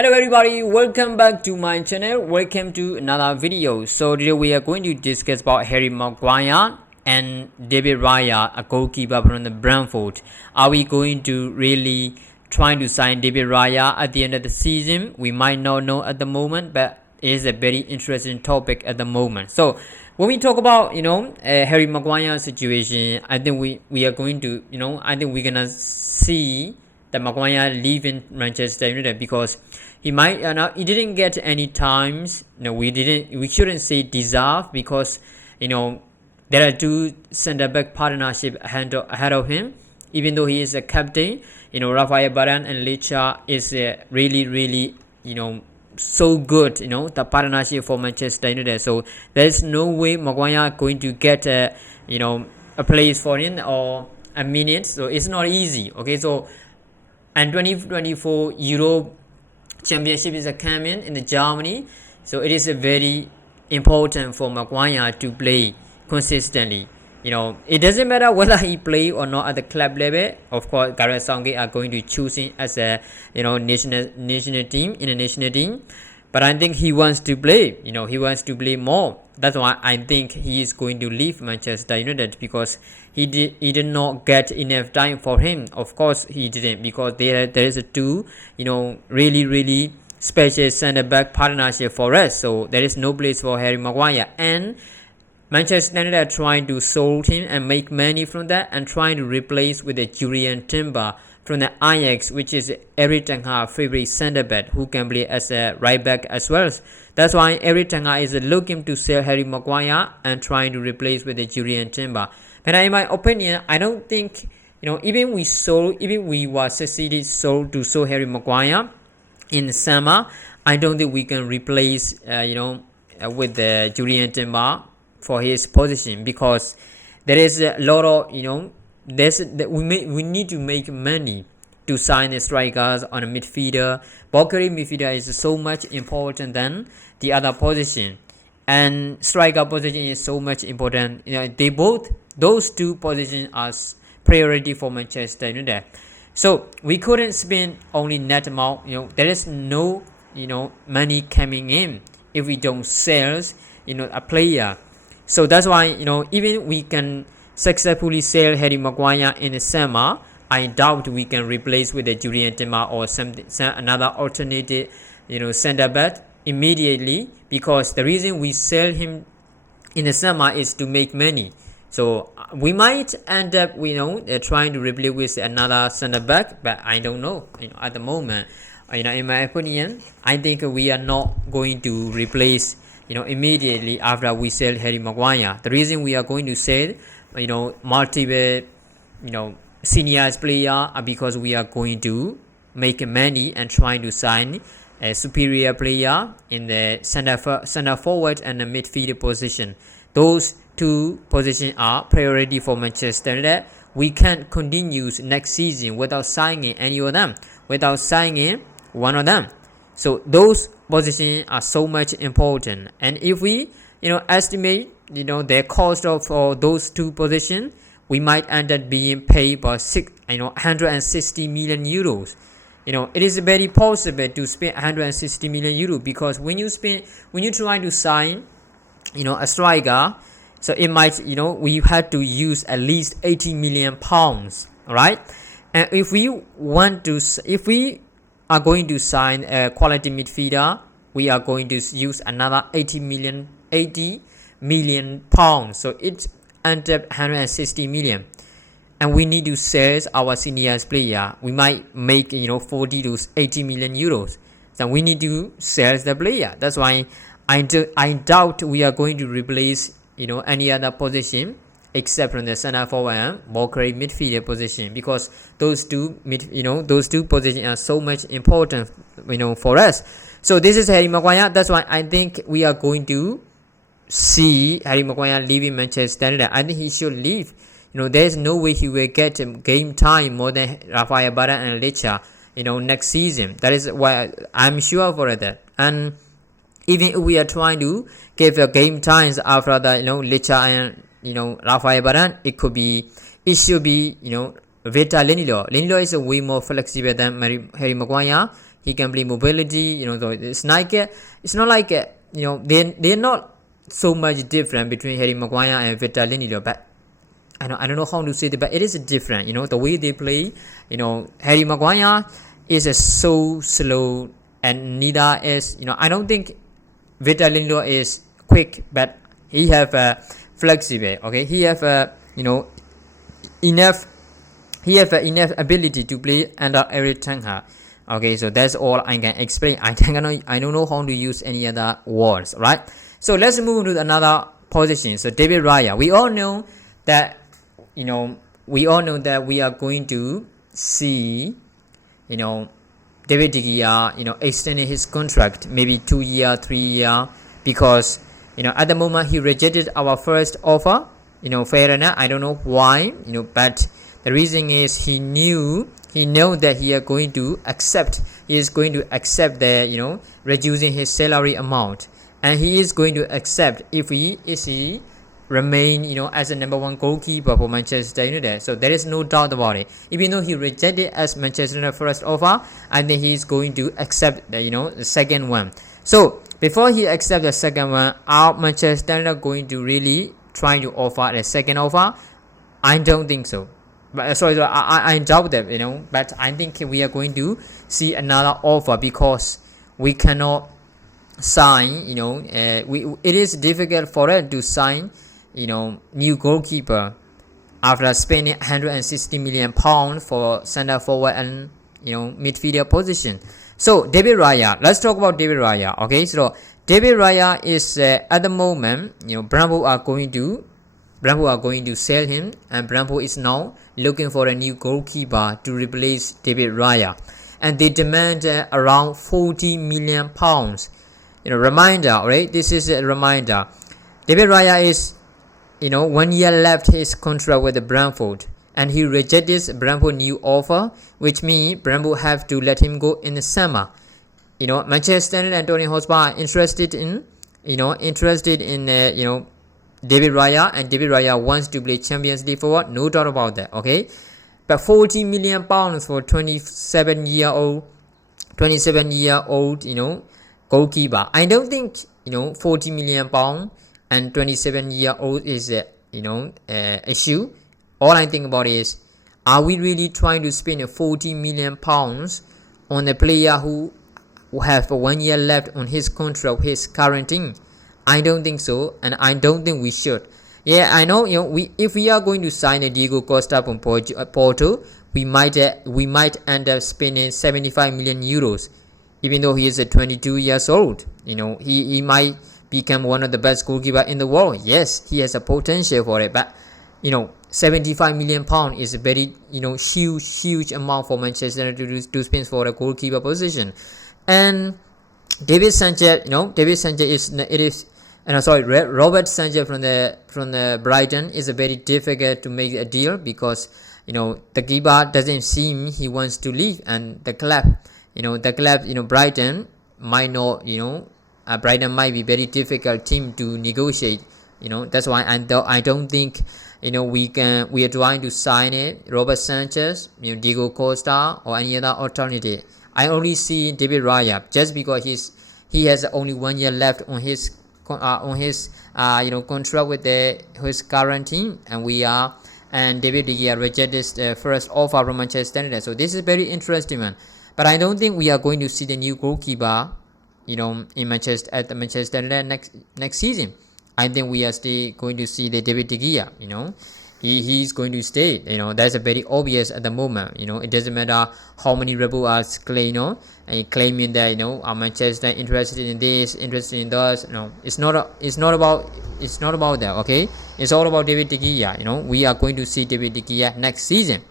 Hello everybody, welcome back to my channel. Welcome to another video. So today we are going to discuss about Harry Maguire and David Raya, a goalkeeper from the Brentford. Are we going to really try to sign David Raya at the end of the season? We might not know at the moment, but it is a very interesting topic at the moment. So when we talk about Harry Maguire's situation, I think we are going to I think we're gonna see that Maguire leaving Manchester United because he might he didn't get any times. We shouldn't say deserve because there are two centre back partnership ahead of him. Even though he is a captain, Rafael Varane and Licha is really so good. The partnership for Manchester United. So there is no way Maguire going to get a place for him or a minute. So it's not easy. Okay, so. And 2024 Euro Championship is coming in Germany, so it is very important for Maguire to play consistently. It doesn't matter whether he play or not at the club level. Of course, Gareth Southgate are going to choose him as a national team. But I think he wants to play. He wants to play more. That's why I think he is going to leave Manchester United because he did not get enough time for him. Of course, he didn't because there is a two really special centre back partnership for us. So there is no place for Harry Maguire, and Manchester United are trying to sold him and make money from that and trying to replace with a Julian Timber from the Ajax, which is Erik ten Hag's favorite centre back who can play as a right back as well. That's why Erik ten Hag is looking to sell Harry Maguire and trying to replace with the Julian Timber. But in my opinion, I don't think even we were succeeded to sell Harry Maguire in summer, I don't think we can replace with the Julian Timber for his position because there is a lot of we need to make money to sign the strikers on a midfielder. Valkyrie midfielder is so much important than the other position, and striker position is so much important. Those two positions are priority for Manchester United. So we couldn't spend only net amount. There is no money coming in if we don't sell a player. So that's why even we can successfully sell Harry Maguire in the summer, I doubt we can replace with a Julian Timber or some another alternative centre back immediately, because the reason we sell him in the summer is to make money. So we might end up trying to replace with another centre back, but I don't know. At the moment, in my opinion, I think we are not going to replace immediately after we sell Harry Maguire. The reason we are going to sell multiple senior player are because we are going to make money and trying to sign a superior player in the center forward and the midfield position. Those two positions are priority for Manchester United. We can't continue next season without signing any of them, without signing one of them. So those positions are so much important, and if we estimate the cost of those two positions, we might end up being paid by 160 million euros. It is very possible to spend 160 million euros because when you try to sign a striker, so it might we had to use at least 80 million pounds, right? And if we are going to sign a quality midfielder, we are going to use another 80 million pounds. So it ends up 160 million, and we need to sell our seniors player. We might make 40 to 80 million euros. So we need to sell the player. That's why I doubt we are going to replace any other position except from the center forward and Valkyrie midfielder position, because those two positions are so much important for us. So this is Harry Maguire. That's why I think we are going to see Harry Maguire leaving Manchester United. I think he should leave. There is no way he will get game time more than Rafael Varane and Licha next season. That is why I'm sure for that. And even if we are trying to give a game times after the Licha and Rafael Varane, it should be Vita Lindelof. Lindelof is way more flexible than Harry Maguire. He can play mobility. So it's like it's not like they're not so much different between Harry Maguire and Victor Lindelof, but I don't know how to say it, but it is different. The way they play. Harry Maguire is so slow, and neither is I don't think Victor Lindelof is quick, but he have flexible. Okay, he have enough. He have enough ability to play under every tanker. Okay, so that's all I can explain. I don't know how to use any other words, right? So let's move to another position. So David Raya, we all know that we are going to see David De Gea extending his contract maybe 2 year, 3 year, because at the moment he rejected our first offer. Fair enough. I don't know why. But the reason is he know that he is going to accept the reducing his salary amount, and he is going to accept if he remain as a number one goalkeeper for Manchester United. So there is no doubt about it. Even though he rejected as Manchester United first offer, I think he is going to accept the second one. So before he accepts the second one, are Manchester United going to really try to offer the second offer? I don't think so. But I doubt that, but I think we are going to see another offer, because we cannot sign, it is difficult for us to sign, new goalkeeper after spending 160 million pounds for center forward and, midfielder position. So David Raya, let's talk about David Raya. Okay, so David Raya is at the moment, Brentford are going to sell him, and Brentford is now looking for a new goalkeeper to replace David Raya, and they demand around 40 million pounds. Reminder, right? This is a reminder. David Raya is, 1 year left his contract with the Brentford, and he rejected Brentford new offer, which means Brentford have to let him go in the summer. Manchester United and Tottenham Hotspur are interested in David Raya, and David Raya wants to play Champions League forward, no doubt about that. Okay, but 40 million pounds for 27-year-old, goalkeeper. I don't think 40 million pounds and 27-year-old is issue. All I think about is, are we really trying to spend 40 million pounds on a player who have 1 year left on his contract, his current team? I don't think so, and I don't think we should. Yeah, I know. If we are going to sign a Diego Costa from Porto, we might end up spending 75 million euros, even though he is 22 years old. He might become one of the best goalkeeper in the world. Yes, he has a potential for it, but 75 million pounds is a very huge amount for Manchester United to spend for a goalkeeper position. And Robert Sanchez from the Brighton is very difficult to make a deal, because the keeper doesn't seem he wants to leave, and the club Brighton might not Brighton might be very difficult team to negotiate. That's why I don't think we are trying to sign it Robert Sanchez, Diego Costa, or any other alternative. I only see David Raya just because he has only 1 year left on his contract with his current team, and David De Gea rejected the first offer from Manchester United. So this is very interesting, man. But I don't think we are going to see the new goalkeeper, in Manchester United next season. I think we are still going to see the David De Gea. He's going to stay. That's a very obvious at the moment. It doesn't matter how many rebels are claiming that Manchester interested in this, interested in that. It's not about that. Okay, it's all about David De Gea. We are going to see David De Gea next season.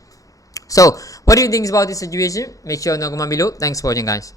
So what do you think about this situation? Make sure to comment below. Thanks for watching, guys.